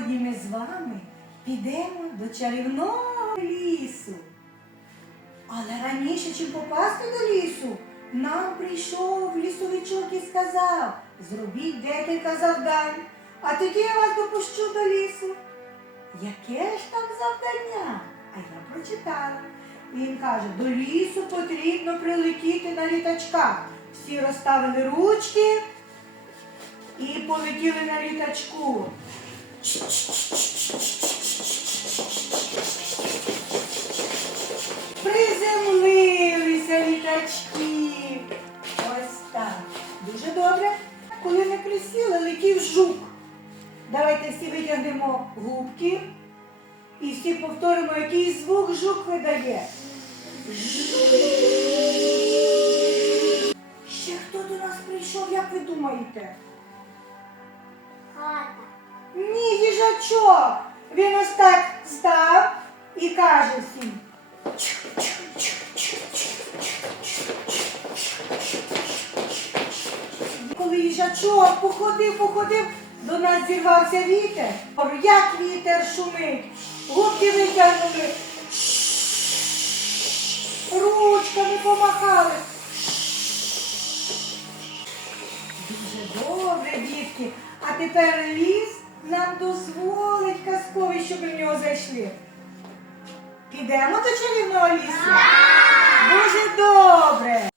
Сьогодні ми з вами підемо до чарівного лісу. Але раніше, чим попасти до лісу, нам прийшов лісовичок і сказав, зробіть декілька завдань, а тоді я вас допущу до лісу. Яке ж там завдання? А я прочитала. Він каже, до лісу потрібно прилетіти на літачках. Всі розставили ручки і полетіли на літачку. Приземлилися літачки. Ось так. Дуже добре. Коли ми присіли, летів жук. Давайте всі витягнемо губки і всі повторимо, який звук жук видає. Ще хто до нас прийшов, як ви думаєте? Ні. Він ось так став і каже всім. Коли їжачок походив, походив, до нас зірвався вітер. Як вітер шумить? Губки витягнули. Ручками помахали. Дуже добре, дітки. А тепер ліс нам дозволить казковий, щоб ми в нього зайшли. Підемо до чарівного лісу? Дуже добре.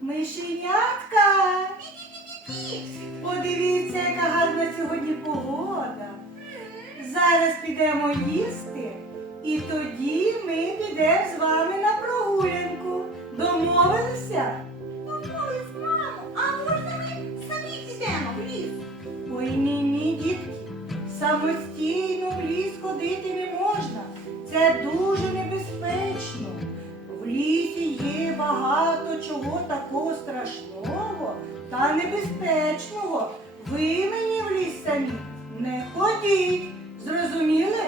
Мишенятка. Подивіться, яка гарна сьогодні погода. Зараз підемо їсти, і тоді ми підемо з вами на прогулянку. Домовилися? Домовились, мамо, а можна ми самі підемо в ліс? Ой, ні, ні, дітки. Самостійно в ліс ходити не можна. Це дуже небезпечно. В лісі є багато чого такого страшного та небезпечного. Ви мені в ліс самі не ходіть. Зрозуміли?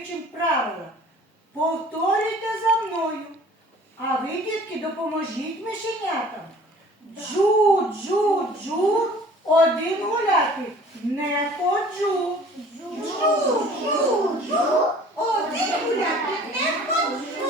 Вивчимо правила. Повторюйте за мною. А ви, дітки, допоможіть мишенятам. Джу, джу, джу, один гуляти. Не ходжу. Джу, джу, джу, Один гуляти не хочу.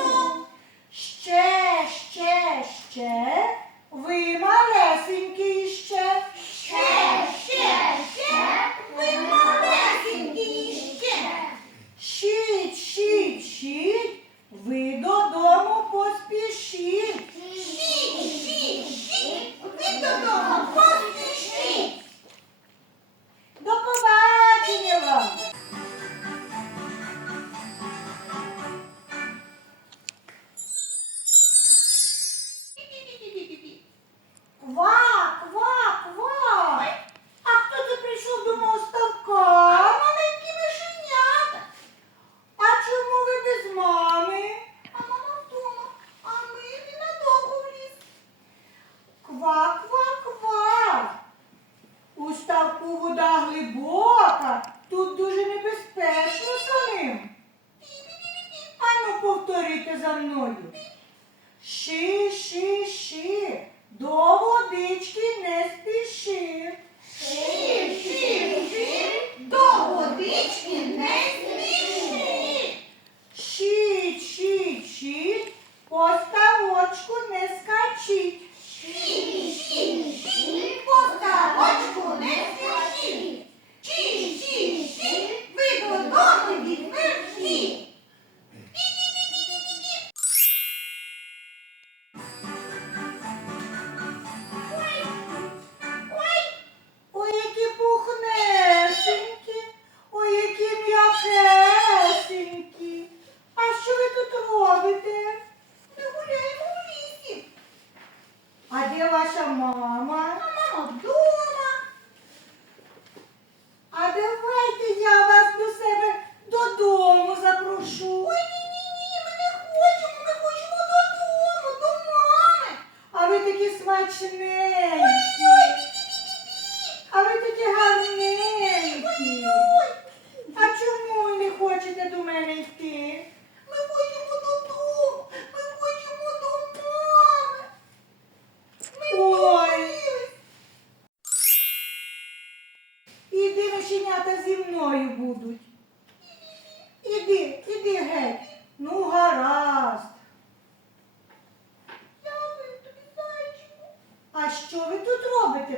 мною. Ши, ши, ши, до водички не спіши.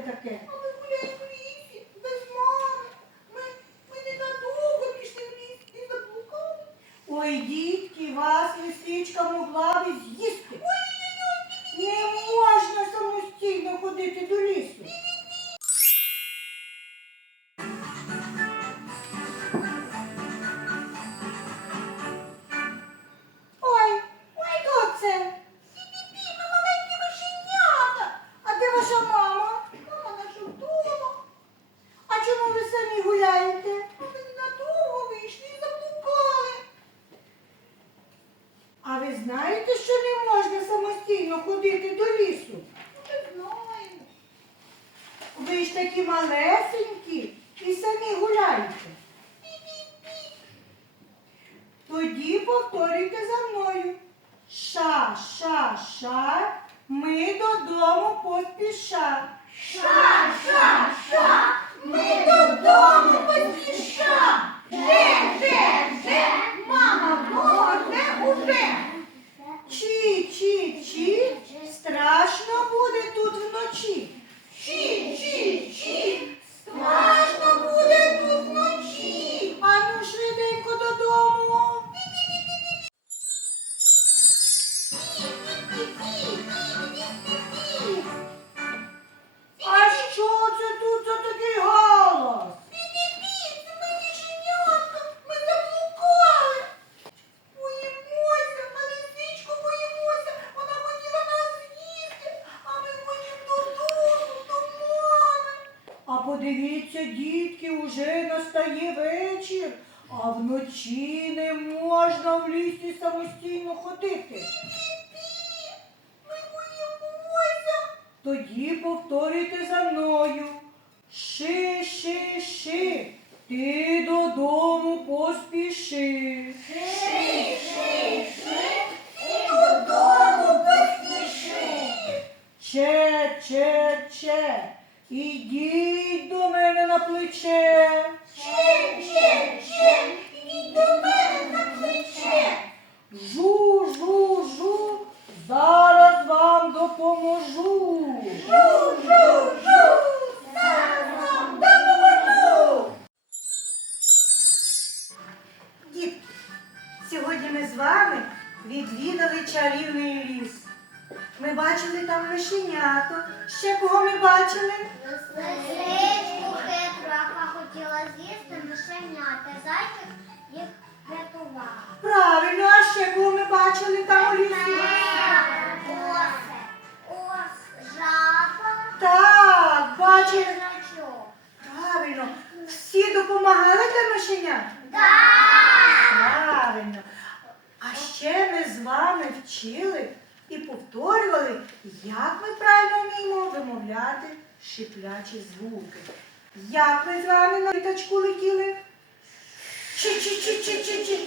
cuenta гуляєте? А ми ненадовго вийшли і заблукали. А ви знаєте, що не можна самостійно ходити до лісу? Ми знаємо. Ви ж такі малесенькі і самі гуляєте. Тоді повторюйте за мною. Ша, ша, ша, ми додому поспіша. Ша, ша, ша, ми додому поспіша. Же, же, же, мама вдома вже уже. Подивіться, дітки, уже настає вечір, а вночі не можна в лісі самостійно ходити. Тоді повторюйте за мною. Ши, ши, ши, ти додому мишенято. Ще кого ми бачили? Лисичку хитру, яка хотіла з'їсти мишенята. Зайчик їх врятував. Правильно, а ще кого ми бачили там у лісі? Ос, жаба, Так, бачили. їжачок. Правильно. Всі допомагали для мишенят? Правильно. А ще ми з вами вчили і повторювали, як ми правильно вміємо вимовляти шиплячі звуки. Як ми з вами на літачку летіли? Чи-чи-чи-чи-чи-чи.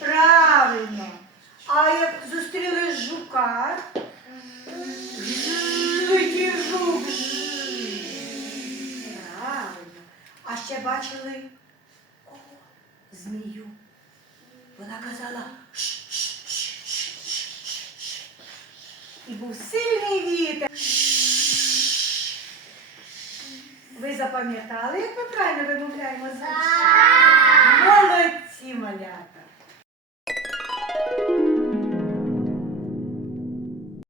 Правильно. А як зустріли жука? Летів жук. Правильно. А ще бачили змію. Вона казала «Ш-ш-ш-ш-ш-ш-ш». І був сильний вітер. Ви запам'ятали, як ми правильно вимовляємо звук? Молодці, малята.